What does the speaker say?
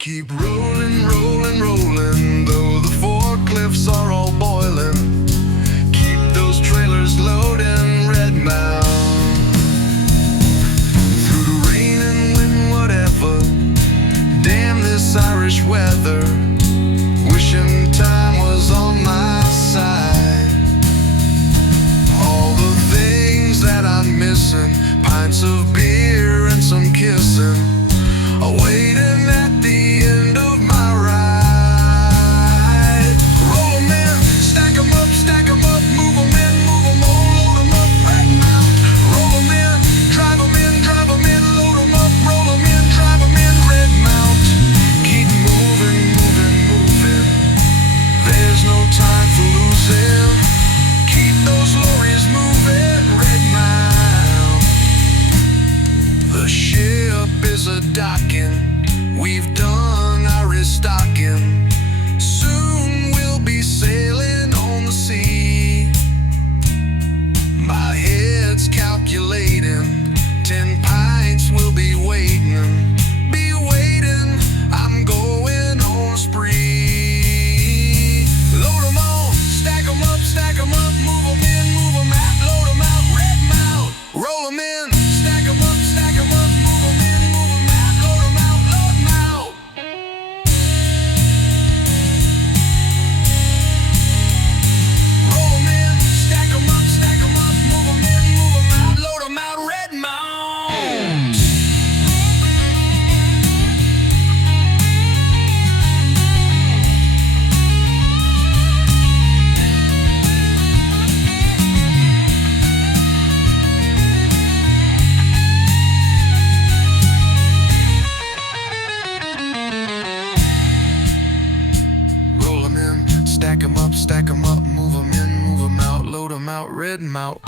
Keep rolling, rolling, rolling, though the forklifts are all boiling. Keep those trailers loading, Redmount. Through the rain and wind, whatever. Damn this Irish weather. Wishing time was on my side. All the things that I'm missing, pints of beer and some kissing, are waiting at the end of my ride. Roll 'em in, stack 'em up, move 'em in, move 'em all, load 'em up right now. Roll 'em in, drive 'em in, load 'em up, roll 'em in, drive 'em in, Redmount. Keep moving, moving, moving. There's no time for losing. Keep those lorries moving, Redmount. The ship is a docking. We've done our restocking. Soon we'll be sailing on the sea. My head's calculating. 10 pints will be waiting. Be waiting. I'm going on a spree. Load 'em on, stack 'em up, move 'em in, move 'em out, load 'em out, Redmount. Roll 'em in, stack 'em up, move 'em in, move 'em out, load 'em out, load 'em out. Roll 'em in, stack 'em up, move 'em in, move 'em out, load 'em out, Redmount. Roll 'em in, stack 'em up, move 'em in, move 'em out, load 'em out, Redmount.